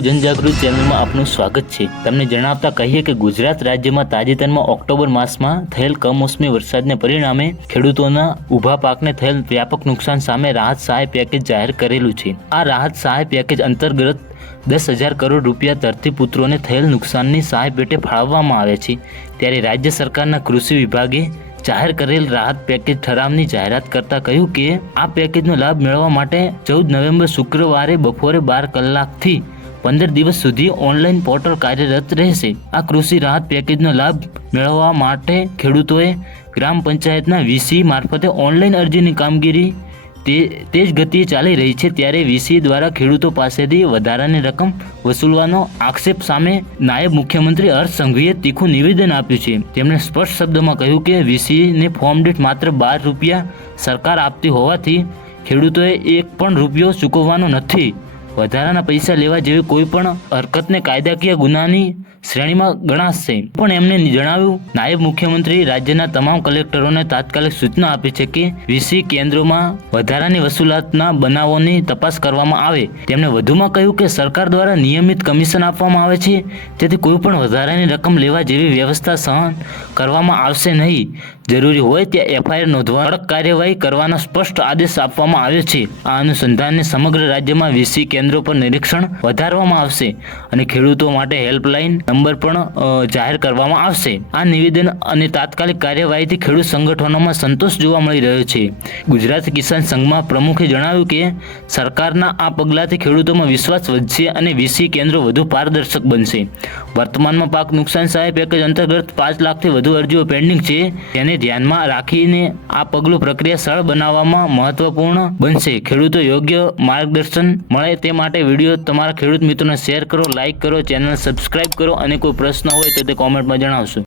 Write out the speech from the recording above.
જનજાગૃતિ ચેનલમાં આપનું સ્વાગત છે. તમને જણાવતા કહીએ કે ગુજરાત રાજ્યમાં તાજેતરમાં ઓક્ટોબર માસમાં થયેલ કમોસમી વરસાદને પરિણામે ખેડૂતોના ઊભા પાકને થયેલ વ્યાપક નુકસાન સામે રાહત સહાય પેકેજ જાહેર કરેલું છે. આ રાહત સહાય પેકેજ અંતર્ગત દસ હજાર કરોડ રૂપિયા ધરતીપુત્રોને થયેલ નુકસાનની સહાય પેટે ફાળવવામાં આવે છે. ત્યારે રાજ્ય સરકારના કૃષિ વિભાગે જાહેર કરેલ રાહત પેકેજ ઠરાવની જાહેરાત કરતા કહ્યું કે આ પેકેજનો લાભ મેળવવા માટે ચૌદ નવેમ્બર શુક્રવારે બપોરે બાર કલાકથી પંદર દિવસ સુધી ઓનલાઈન પોર્ટલ કાર્યરત રહેશે. આ કૃષિ રાહત પેકેજનો લાભ મેળવવા માટે ખેડૂતોએ ગ્રામ પંચાયતના વીસી મારફતે ઓનલાઈન અરજીની કામગીરી તે તેજ ગતિએ ચાલી રહી છે ત્યારે વીસી દ્વારા ખેડૂતો પાસેથી વધારાની રકમ વસૂલવાનો આક્ષેપ સામે નાયબ મુખ્યમંત્રી હર્ષ સંઘવીએ તીખું નિવેદન આપ્યું છે. તેમણે સ્પષ્ટ શબ્દમાં કહ્યું કે વીસીને ફોર્મ દીઠ માત્ર બાર રૂપિયા સરકાર આપતી હોવાથી ખેડૂતોએ એક પણ રૂપિયો ચૂકવવાનો નથી. વધારાના પૈસા લેવા જેવી કોઈ પણ હરકતને કાયદાકીય ગુનાની શ્રેણીમાં ગણાશે. પણ એમને જણાવ્યું, નાયબ મુખ્યમંત્રી રાજ્યના તમામ કલેક્ટરોને તાત્કાલિક સૂચના આપી છે કે વીસી કેન્દ્રોમાં વધારાની વસૂલાતના બનાવોની તપાસ કરવામાં આવે. તેમણે વધુમાં કહ્યું કે સરકાર દ્વારા નિયમિત કમિશન આપવામાં આવે છે તેથી કોઈ પણ વધારાની રકમ લેવા જેવી વ્યવસ્થા સહન કરવામાં આવશે નહીં. જરૂરી હોય ત્યાં એફઆઈઆર નોંધવા કડક કાર્યવાહી કરવાનો સ્પષ્ટ આદેશ આપવામાં આવ્યો છે. આ અનુસંધાનને સમગ્ર રાજ્યમાં વીસી કેન્દ્રો પર નિરીક્ષણ વધારવામાં આવશે અને ખેડૂતો માટે હેલ્પલાઇન નંબર પણ જાહેર કરવામાં આવશે. આ નિવેદન અને તાત્કાલિક કાર્યવાહીથી ખેડૂત સંગઠનોમાં સંતોષ જોવા મળી રહ્યો છે. ગુજરાત કિસાન સંઘમાં પ્રમુખે જણાવ્યું કે, સરકારના આ પગલાંથી ખેડૂતોમાં વિશ્વાસ વધશે અને વીસી કેન્દ્રો વધુ પારદર્શક બનશે. વર્તમાનમાં પાક નુકસાન સહાય પેકેજ અંતર્ગત પાંચ લાખથી વધુ અરજીઓ પેન્ડિંગ છે. તેને ધ્યાનમાં રાખીને આ પગલું પ્રક્રિયા સરળ બનાવવામાં મહત્વપૂર્ણ બનશે. ખેડૂતો યોગ્ય માર્ગદર્શન મળે તે માટે વીડિયો તમારા ખેડૂત મિત્રોને શેર કરો લાઇક કરો ચેનલ સબસ્ક્રાઇબ કરો અને કોઈ પ્રશ્ન હોય તો તે કોમેન્ટમાં જણાવશો.